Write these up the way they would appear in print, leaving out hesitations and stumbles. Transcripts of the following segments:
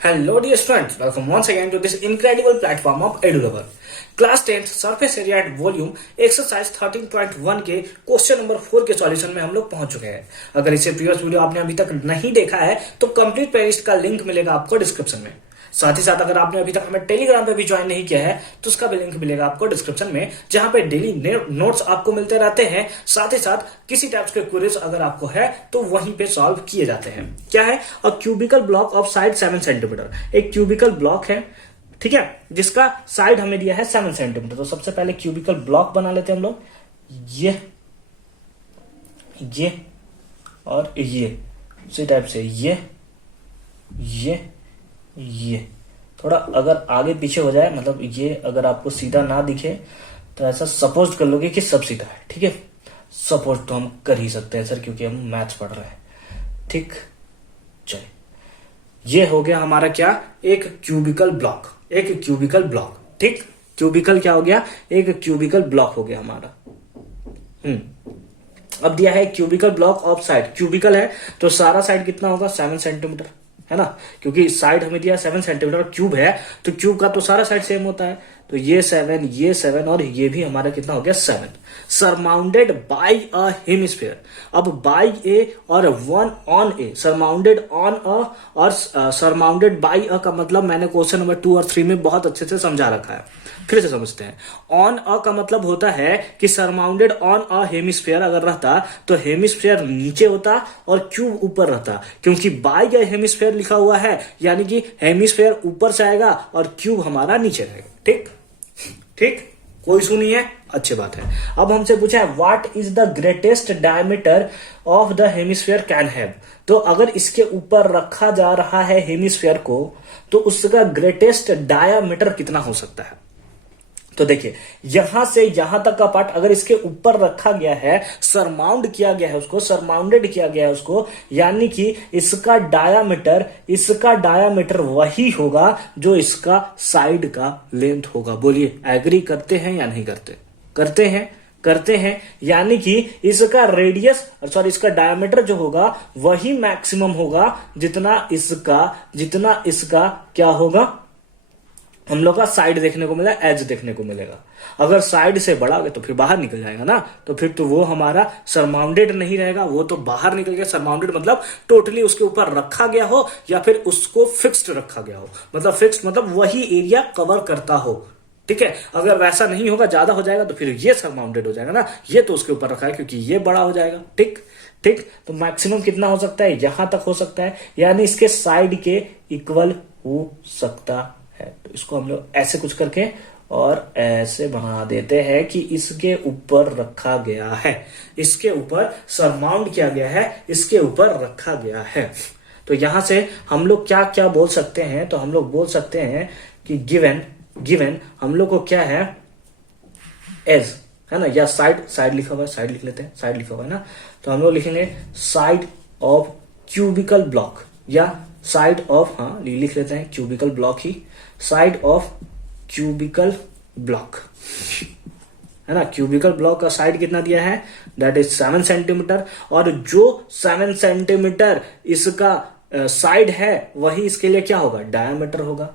Hello dear students, welcome once again to this incredible platform of EduLover. Class 10th surface area at volume exercise 13.1 के question number 4 के solution में हम लोग पहुंच चुके हैं। अगर इसे प्रीवियस वीडियो आपने अभी तक नहीं देखा है तो कंप्लीट प्लेलिस्ट का लिंक मिलेगा आपको डिस्क्रिप्शन में। साथ ही साथ अगर आपने अभी तक हमें टेलीग्राम पे भी ज्वाइन नहीं किया है तो उसका भी लिंक मिलेगा आपको डिस्क्रिप्शन में, जहां पे डेली नोट्स आपको मिलते रहते हैं। साथ ही साथ किसी टाइप्स के क्वेरीज अगर आपको है तो वहीं पे सॉल्व किए जाते हैं। क्या है? A cubical block of side 7 centimetre. एक क्यूबिकल ब्लॉक है, ठीक है, जिसका साइड हमें दिया है 7 सेंटीमीटर। तो सबसे पहले क्यूबिकल ब्लॉक बना लेते हैं हम लोग। ये और ये उसी टाइप से ये थोड़ा अगर आगे पीछे हो जाए, मतलब ये अगर आपको सीधा ना दिखे तो ऐसा सपोज कर लोगे कि सब सीधा है। ठीक है, सपोज तो हम कर ही सकते हैं सर, क्योंकि हम मैथ्स पढ़ रहे हैं। ठीक, चलिए, ये हो गया हमारा क्या, एक क्यूबिकल ब्लॉक। ठीक, क्यूबिकल क्या हो गया, एक क्यूबिकल ब्लॉक हो गया हमारा। अब दिया है cubicle block of side. Cubicle है तो सारा साइड कितना होगा, 7 सेंटीमीटर, है ना, क्योंकि साइड हमें दिया 7 सेंटीमीटर। क्यूब है तो क्यूब का तो सारा साइड सेम होता है। तो ये 7 और ये भी हमारा कितना हो गया, 7। Surmounted by a hemisphere. अब बाय ए और 1 on A, surmounted on a और सरमाउंडेड बाय अ का मतलब मैंने क्वेश्चन नंबर 2 और 3 में बहुत अच्छे से समझा रखा है, फिर से समझते हैं। ऑन अ का मतलब होता है कि सरमाउंडेड ऑन अ हेमिस्फीयर अगर रहता तो हेमिस्फीयर नीचे होता और क्यूब ऊपर रहता, क्योंकि बाय अ हेमिस्फीयर लिखा हुआ है, यानी कि हेमिस्फीयर ऊपर से आएगा और क्यूब हमारा नीचे रहेगा। ठीक, कोई इशू नहीं है, अच्छी बात है। अब हमसे पूछा है what is the greatest diameter of the hemisphere can have. तो अगर इसके ऊपर रखा जा रहा है हेमिस्फीयर को तो उसका ग्रेटेस्ट डायमीटर कितना हो सकता है। तो देखिए, यहां से यहां तक का पार्ट अगर इसके ऊपर रखा गया है, सरमाउंडेड किया गया है उसको, यानी कि इसका डायामीटर वही होगा जो इसका साइड का लेंथ होगा। बोलिए, एग्री करते हैं या नहीं करते? करते हैं, यानी कि इसका रेडियस इसका डायमीटर जो होगा वही मैक्सिमम होगा जितना इसका क्या होगा, हम लोग का साइड देखने को मिला, एज देखने को मिलेगा। अगर साइड से बड़ा हो तो फिर बाहर निकल जाएगा ना, तो फिर तो वो हमारा सरमाउंडेड नहीं रहेगा, वो तो बाहर निकल गया। सरमाउंडेड मतलब टोटली उसके ऊपर रखा गया हो या फिर उसको फिक्स्ड रखा गया हो, मतलब फिक्स्ड मतलब वही एरिया कवर करता हो। ठीक है, अगर वैसा नहीं होगा, ज्यादा हो जाएगा तो फिर ये सरमाउंडेड हो जाएगा ना, ये तो उसके ऊपर रखा है क्योंकि ये बड़ा हो जाएगा। ठीक, तो मैक्सिमम कितना हो सकता है, यहां तक हो सकता है, यानी इसके साइड के इक्वल हो सकता है। तो इसको हम लोग ऐसे कुछ करके और ऐसे बना देते हैं कि इसके ऊपर रखा गया है, इसके ऊपर सरमाउंड किया गया है, इसके ऊपर रखा गया है। तो यहां से हम लोग क्या क्या बोल सकते हैं, तो हम लोग बोल सकते हैं कि गिवन हम लोग को क्या है, एज, है ना, या साइड लिखा हुआ है, साइड लिख लेते हैं, साइड लिखा हुआ है ना, तो हम लोग लिखेंगे साइड ऑफ क्यूबिकल ब्लॉक, या साइड ऑफ, हाँ लिख लेते हैं cubical block he, side of cubicle block, है ना। क्यूबिकल ब्लॉक का साइड कितना दिया है, दैट इज 7 सेंटीमीटर, और जो 7 सेंटीमीटर इसका साइड है वही इसके लिए क्या होगा, डायामीटर होगा।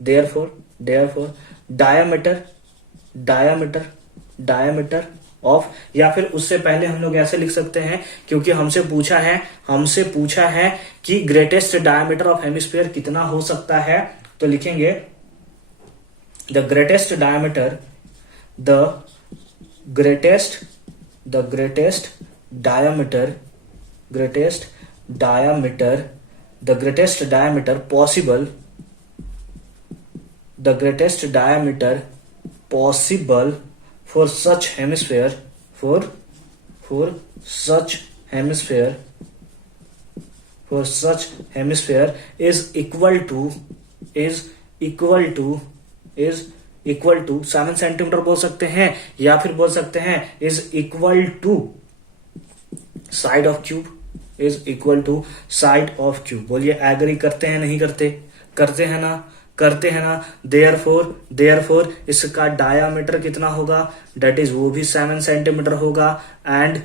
देयरफॉर डायामीटर ऑफ, या फिर उससे पहले हम लोग ऐसे लिख सकते हैं, क्योंकि हमसे पूछा है कि ग्रेटेस्ट डायमीटर ऑफ हेमिस्फीयर कितना हो सकता है, तो लिखेंगे the greatest diameter possible for such hemisphere is equal to 7 centimetre बोल सकते हैं, या फिर बोल सकते हैं is equal to side of cube, बोलिए, एग्री करते हैं नहीं करते? करते हैं ना। देयरफॉर इसका डायामीटर कितना होगा, दैट इज वो भी 7 सेंटीमीटर होगा, एंड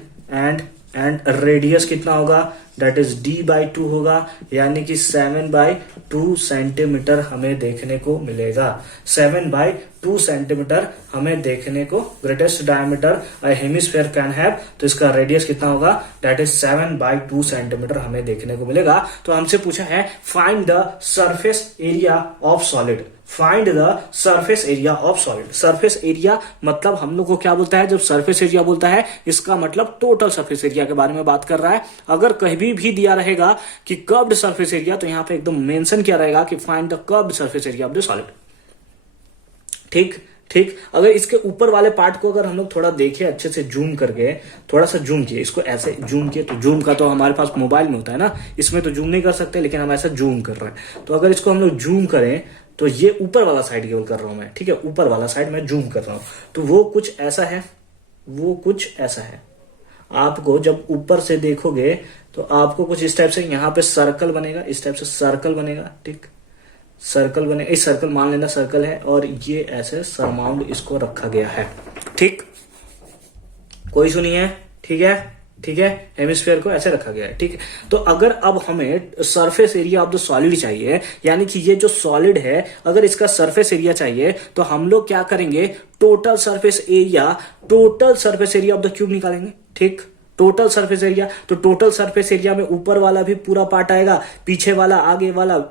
एंड रेडियस कितना होगा, दैट इज d/2 होगा, यानी कि 7/2 सेंटीमीटर हमें देखने को मिलेगा। 7/2 सेंटीमीटर हमें देखने को, greatest diameter a hemisphere can have, तो इसका रेडियस कितना होगा, दैट इज 7/2 सेंटीमीटर हमें देखने को मिलेगा। तो हमसे पूछा है find the surface area of solid, find the surface area of solid. Surface area मतलब हम लोग को क्या बोलता है, जब सरफेस एरिया बोलता है इसका मतलब टोटल सरफेस एरिया के बारे में बात कर रहा है। अगर कहीं भी दिया रहेगा कि कर्व्ड सरफेस एरिया, तो यहां पे एकदम मेंशन किया रहेगा कि find the curved surface area of the solid. ठीक ठीक। अगर इसके ऊपर वाले पार्ट को अगर हम लोग थोड़ा देखें अच्छे से जूम करके, थोड़ा सा जूम किए, इसको ऐसे जूम किए, तो जूम का तो हमारे पास मोबाइल में होता है ना, इसमें तो जूम नहीं कर सकते, लेकिन हम ऐसा जूम कर रहे हैं। तो अगर इसको हम लोग जूम करें तो ये ऊपर वाला साइड केवल कर रहा हूं मैं, ठीक है, ऊपर वाला साइड मैं जूम कर रहा हूं। तो वो कुछ ऐसा है, वो कुछ ऐसा है। आपको जब ऊपर से देखोगे तो आपको कुछ इस टाइप से यहां पे सर्कल बनेगा, इस टाइप से सर्कल बनेगा, ठीक, सर्कल बने, इस सर्कल मान लेना सर्कल है, और ये ऐसे सरमाउंड इसको रखा गया है। ठीक, कोई सुनिए, ठीक है, ठीक है, हेमिस्फीयर को ऐसे रखा गया है। ठीक है, तो अगर अब हमें surface area of the solid चाहिए, यानी कि ये जो सॉलिड है अगर इसका सरफेस एरिया चाहिए, तो हम लोग क्या करेंगे, total surface area, total surface area of the cube निकालेंगे। ठीक, टोटल सरफेस एरिया, तो टोटल सरफेस एरिया में ऊपर वाला भी पूरा पार्ट आएगा, पीछे वाला, आगे वाला,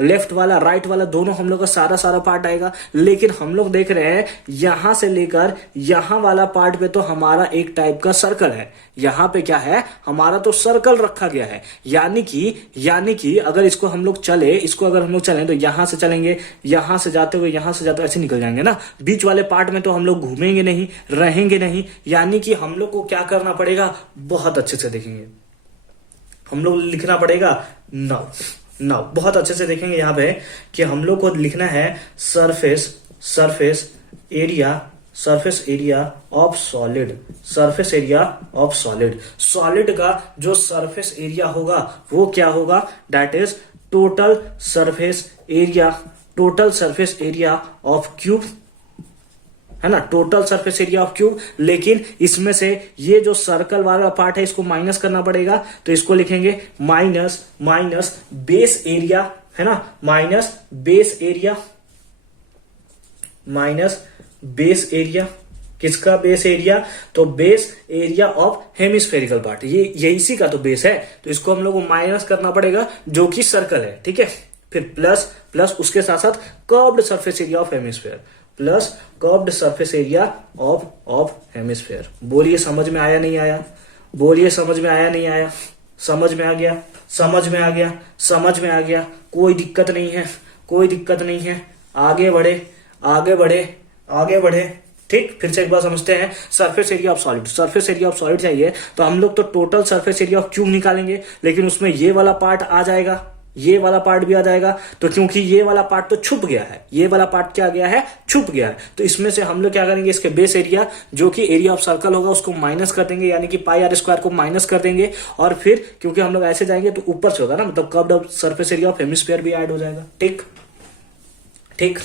लेफ्ट वाला, राइट वाला, दोनों हम लोग का सारा पार्ट आएगा। लेकिन हम लोग देख रहे हैं यहां से लेकर यहां वाला पार्ट पे तो हमारा एक टाइप का सर्कल है, यहां पे क्या है, हमारा तो सर्कल रखा गया है। यानी कि अगर इसको हम लोग चले, इसको अगर हम लोग चलें तो यहां से चलेंगे, यहां से जाते हुए यहां से जाते हुए ऐसे निकल जाएंगे ना, बीच वाले पार्ट में तो हम लोग घूमेंगे नहीं, रहेंगे नहीं। यानी कि हम लोग को क्या करना पड़ेगा, बहुत अच्छे से देखेंगे, हम लोग लिखना पड़ेगा नाउ बहुत अच्छे से देखेंगे यहाँ पे कि हम लोग को लिखना है surface area of solid, surface area of solid. Solid का जो सरफेस एरिया होगा वो क्या होगा, that is total surface area of cube, है ना, total surface area of cube. लेकिन इसमें से ये जो सर्कल वाला पार्ट है इसको माइनस करना पड़ेगा, तो इसको लिखेंगे माइनस बेस एरिया, है ना, माइनस बेस एरिया, किसका बेस एरिया, तो base area of hemispherical part, ये इसी का तो बेस है, तो इसको हम लोग को माइनस करना पड़ेगा जो कि सर्कल है। ठीक है, फिर प्लस उसके साथ साथ curved surface area of hemisphere, plus curved surface area of hemisphere. बोलिए समझ में आया नहीं आया, बोलिए समझ में आया नहीं आया, समझ में आ गया, समझ में आ गया, समझ में आ गया, कोई दिक्कत नहीं है, कोई दिक्कत नहीं है, आगे बढ़े आगे बढ़े आगे बढ़े। ठीक, फिर से एक बार समझते हैं, surface area of solid, surface area of solid चाहिए तो हम लोग तो total surface area of cube निकालेंगे, लेकिन उसमें ये वाला पार्ट आ जाएगा, ये वाला पार्ट भी आ जाएगा, तो क्योंकि ये वाला पार्ट तो छुप गया है, ये वाला पार्ट क्या गया है, छुप गया है, तो इसमें से हम लोग क्या करेंगे, इसके बेस एरिया जो कि एरिया ऑफ सर्कल होगा उसको माइनस कर देंगे, यानी कि पाई आर स्क्वायर को माइनस कर देंगे, और फिर क्योंकि हम लोग ऐसे जाएंगे तो ऊपर से होगा ना, मतलब curved surface area of hemisphere भी ऐड हो जाएगा। ठीक ठीक,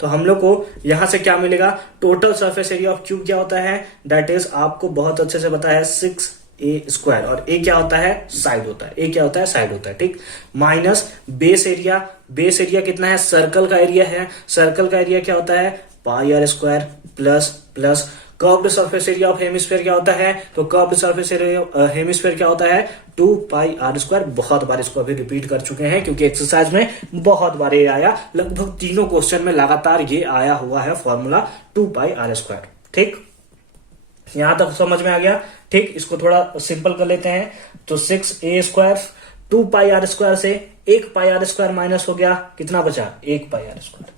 तो हम लोग को यहां से क्या मिलेगा, total surface area of cube क्या होता है, दैट इज आपको बहुत अच्छे से पता है 6a², और ए क्या होता है, साइड होता है, ए क्या होता है, साइड होता है। ठीक, माइनस बेस एरिया कितना है, सर्कल का एरिया है, सर्कल का एरिया क्या होता है, pi r square, plus curved surface area of hemisphere क्या होता है, तो कर्व्ड सरफेस एरिया हेमिस्फीयर क्या होता है, 2 पाई आर स्क्वायर। बहुत बार इसको अभी रिपीट कर चुके हैं क्योंकि एक्सरसाइज में बहुत बार ये आया, लगभग तीनों क्वेश्चन में लगातार ये आया हुआ है फॉर्मूला 2 पाई आर स्क्वायर। ठीक, यहां तक समझ में आ गया। ठीक, इसको थोड़ा सिंपल कर लेते हैं, तो 6a², 2 पाई आर स्क्वायर से 1 पाई आर स्क्वायर माइनस हो गया, कितना बचा, 1 पाई आर स्क्वायर,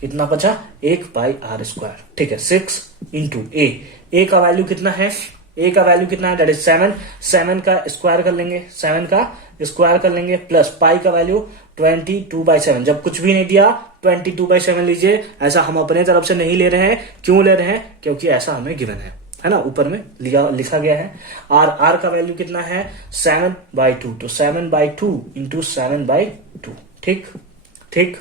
कितना बचा, 1 पाई आर स्क्वायर। ठीक है, 6 इंटू ए का वैल्यू कितना है, ए का वैल्यू कितना है, दैट इज 7 का स्क्वायर कर लेंगे, 7 का स्क्वायर कर लेंगे, प्लस पाई का वैल्यू 22/7, जब कुछ भी नहीं दिया 22/7 लीजिए, ऐसा हम अपने तरफ से नहीं ले रहे हैं, क्यों ले रहे हैं, क्योंकि ऐसा हमें गिवन है ना, ऊपर में लिखा गया है। आर का वैल्यू कितना है, 7/2, तो 7/2 इंटू 7/2। ठीक ठीक,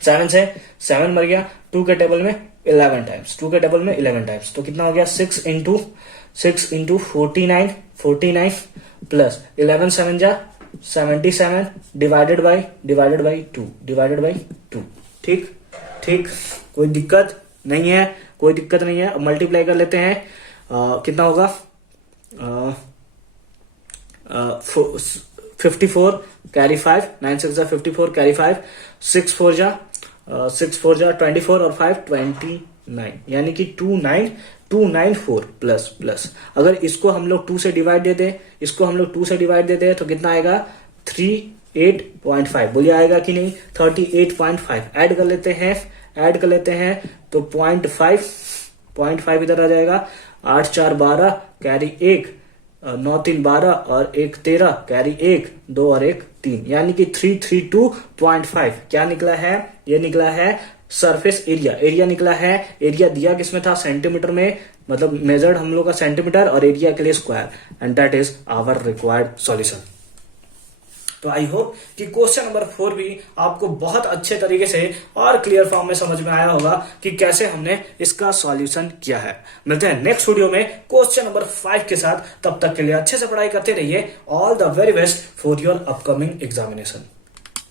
7 से 7 मर गया, 2 के टेबल में 11 टाइम्स, 2 के टेबल में 11 टाइम्स, तो कितना हो गया, 6 इंटू 6 इंटू 49 प्लस 11 7 जा 77 डिवाइडेड बाई 2 ठीक ठीक, कोई दिक्कत नहीं है, कोई दिक्कत नहीं है। अब मल्टीप्लाई कर लेते हैं, कितना होगा 54 कैरी 5, 9 6 जा 54 कैरी 5, 6 4 जा 24 और 5 29, यानी कि 294 प्लस अगर इसको हम लोग 2 से डिवाइड दे दे, इसको हम लोग 2 से डिवाइड दे दे तो कितना आएगा 38.5, बोलिए आएगा कि नहीं 38.5। ऐड कर लेते हैं तो 0.5 इधर आ जाएगा, 8 4 12 कैरी 1, 9 3 12 और 1 13 कैरी 1, 2 और 1 3, यानी कि 332.5 क्या निकला है, ये निकला है सरफेस एरिया निकला है। एरिया दिया किसमें था, सेंटीमीटर में, मतलब मेजर्ड हम लोग का सेंटीमीटर और एरिया के लिए square, and that is our required solution. तो आई होप कि क्वेश्चन नंबर 4 भी आपको बहुत अच्छे तरीके से और क्लियर फॉर्म में समझ में आया होगा कि कैसे हमने इसका सॉल्यूशन किया है। मिलते हैं नेक्स्ट वीडियो में क्वेश्चन नंबर 5 के साथ, तब तक के लिए अच्छे से पढ़ाई करते रहिए। All the very best for your upcoming examination.